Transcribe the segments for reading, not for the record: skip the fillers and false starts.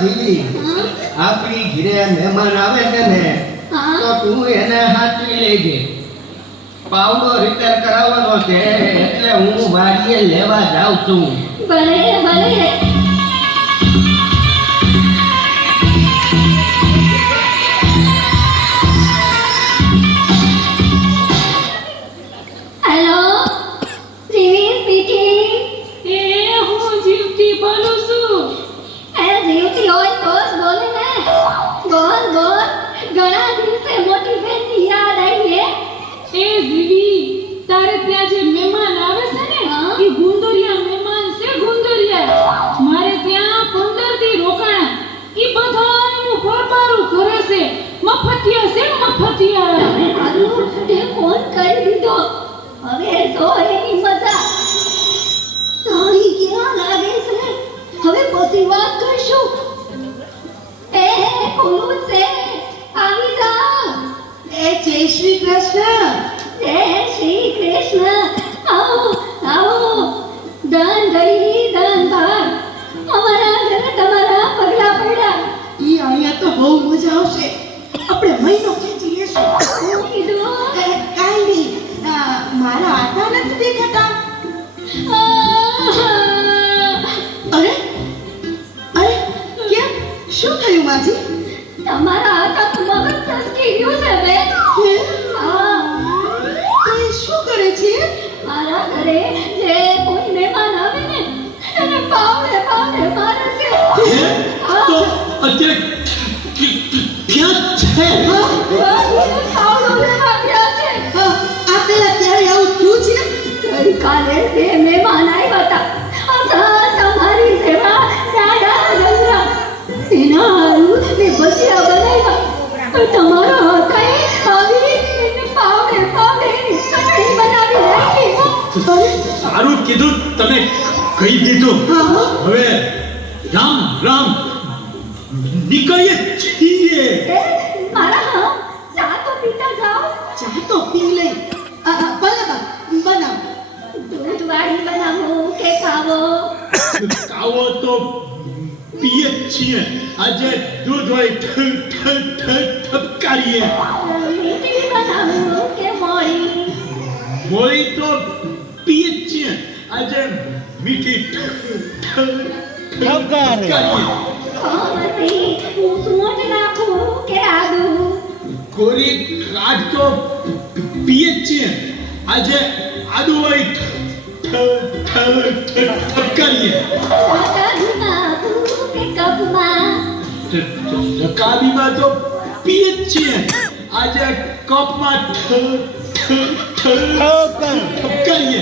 જીવી આપણી ઘરે મહેમાન આવે છે ને તો તું એને હાચવી લેજે. પાવડો રિપેર કરાવવાનો છે એટલે હું વાડીએ લેવા જાઉં છું. ભલે ભલે. હેલો જીવી સ્પીકિંગ. હું જીવતી બોલું છું. જીવતી હોય તો જ બોલે ને. બોલ બોલ. ઘણા દિવસે મોટી બેનની યાદ આવી હે. એ જીવી, તારે ત્યાં જે મહેમાન આવે છે ને એ ગુંદરિયા મહેમાન છે. ગુંદરિયા મારે ત્યાં 15 દી રોકાણા. એ બધાયનું પરબારું કરે છે. મફતિયા છે મફતિયા. આનું તે ફોન કરી દીધો. હવે તો એની મજા. તાળી ક્યાં લાગે છે? હવે પછી વાત કરશું. એ કોણ છે? આવી જા. જય શ્રી કૃષ્ણ. જય શ્રી કૃષ્ણ. આવો આવો. ધન ધરી ધન ભાગ. અમારા ઘરે તમારા પગલા પડ્યા. ઈ અહીંયા તો બહુ મજા આવશે. આપણે મહિનો ખેંચી લેશું. શું કીધું? કાંઈ નહીં. મારા આટા નથી દેખાતા. અરે અરે કેમ? શું થયું માજી? તમારા હાથ મગજ ચસકી ગયું છે બે. હા. એ શું કરે છે? મારા ઘરે જે કોઈ મહેમાન આવે ને એને પાવડે પાવડે મારે છે. તો અત્યારે ક્યાં છે? પાવડો લેવા ગયા છે. આ પેલા ત્યારે આવું થયું છે? ગઈકાલે બે મહેમાન આવ્યા હતા. તમારી સેવા સાડા ડંગરા. એના હારું મેં ભજીયા બનાવ્યા. તમારા હાથે આવી એને પાવડે પાવડે એની ચટણી બનાવી નાખી. સારું કીધું તમે કહી દીધું. હવે રામ રામ નીકળીએ છીએ. એ મારા ચા તો પીતા જાઓ. ચા તો પી લઈ. બનાવ. દૂધવાળી બનાવું કે કાવો? કાવો તો પીએ જ છીએ. આજે દૂધ હોય ઠપકારીએ. મીઠી બનાવું કે મોળી? મોળી તો પીએ જ છીએ. આજે મીઠી ઠપકારીએ. પછી હું સૂંઠ નાખું કે આદુ? કોરી કાઢ તો પીએ જ છીએ. આજે આદુ હોય ઠપકારીએ. રકાબી નાખું કે કપમાં? રકાબીમાં તો પીએ જ છીએ. આજે કપમાં ઠપકારીએ.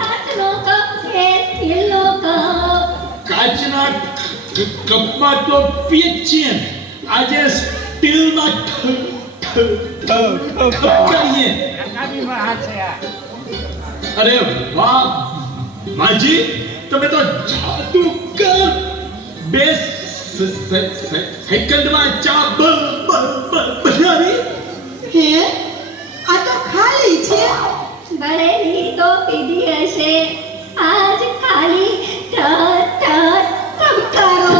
કાચનો કપ કે સ્ટીલનો કપ? કાચના કપમાં તો પીએ જ છીએ. આજે સ્ટીલમાં ઠપકારીએ. અરે વાહ માજી, તમે તો જાદુગર. બે સેકન્ડમાં ચા બનાવી. હે? આ તો ખાલી છે. ભરેલી તો પીધી હશે. આજ ખાલી ટપકારો.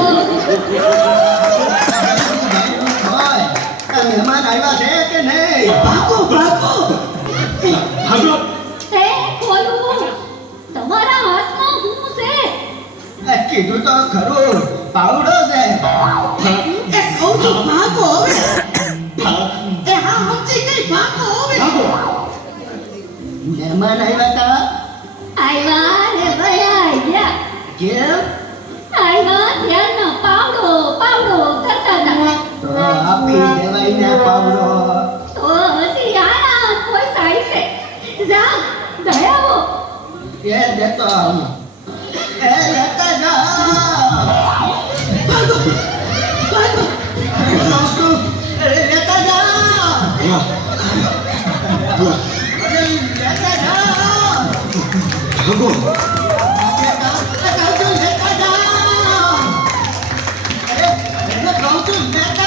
મહેમાન આવ્યા છે કે નહીં? ભાગો ભાગો. ભાગો. તે ખોલું. તમારા હાથમાં શું છે? કીધું તો ખરું, પાવડો છે. એ કહું છું ભાગો હવે. એ હા સમજી ગઈ. ભાગો હવે. મહેમાન આવ્યા હતા. આવ્યા ને વયા ગયા. કેમ? આવ્યા ત્યારનો પાવડો પાવડો કરતા હતા. તો આપી દેવાય ને પાવડો. તો હજી આયા કોઈ સાઈ છે. જા દયાવો. એ દેતો આવું. એ લેતા જાઓ. ભાગો ભાગો. લેતા જાઓ. લેતા જાઓ. ભાગો. લેતા જાઓ.